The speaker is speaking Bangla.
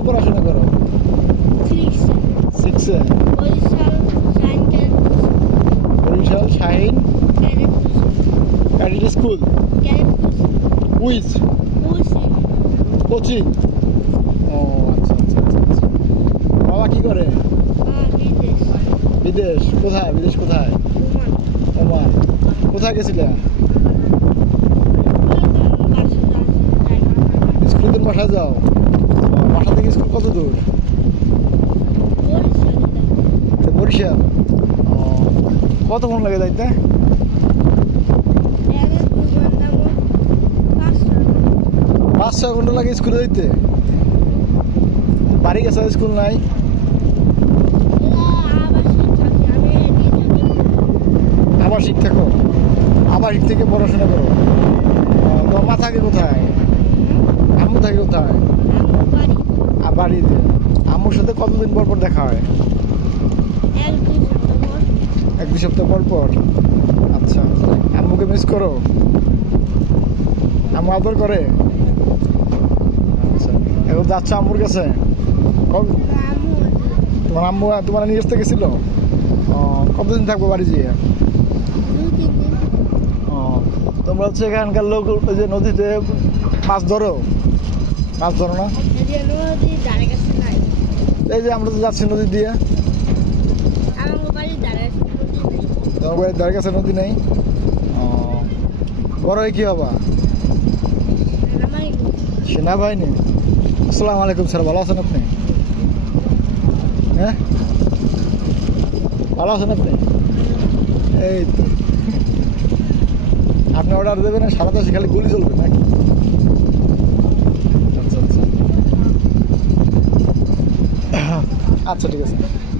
ক্লাসে পড়াশোনা করো? সিক্সে। Barishal Shahin cadet school. Quiz coaching. ও আচ্ছা আচ্ছা আচ্ছা আচ্ছা। বাবা কি করে? বিদেশ। কোথায়? বিদেশ কোথায়? ওমান। কোথায় গেছিলে? স্কুল দিন বাসায় যাও? বাসা থেকে স্কুল কত দূর? বরিশাল। ও কতক্ষণ লাগে যাইতে? 5-6 ঘন্টা লাগে স্কুলে যাইতে? বাড়ি গেছে স্কুল নাই? আবাসিক থাকো? আবাসিক থেকে পড়াশোনা করো? তোমার মা থাকে কোথায়? আম্মু থাকে কোথায়? আর বাড়িতে। আম্মুর সাথে কতদিন পর পর দেখা হয়? 1-2 সপ্তাহ পর পর। আচ্ছা, আম্মুকে মিস করো? আম্মু আদর করে? আচ্ছা, এখন যাচ্ছ আম্মুর কাছে? তোমার আম্মু তোমার নিয়ে আসতে গেছিল? কতদিন থাকবো বাড়ি যেয়ে? তোমরা হচ্ছে এখানকার লোক ওই যে নদীতে মাছ ধরো? মাছ ধরো না? এই যে আমরা তো যাচ্ছি নদী দিয়ে। তোমার বাড়ির ধারে কাছে নদী নেই? বড় হয়ে কি হবা? সেনাবাহিনী। আসসালামু আলাইকুম স্যার, ভালো আছেন আপনি? হ্যাঁ, ভালো আছেন আপনি? এই তো, আপনি অর্ডার দেবেন সারা দেশে খালি গুলি চলবে নাকি? আচ্ছা আচ্ছা আচ্ছা, ঠিক আছে।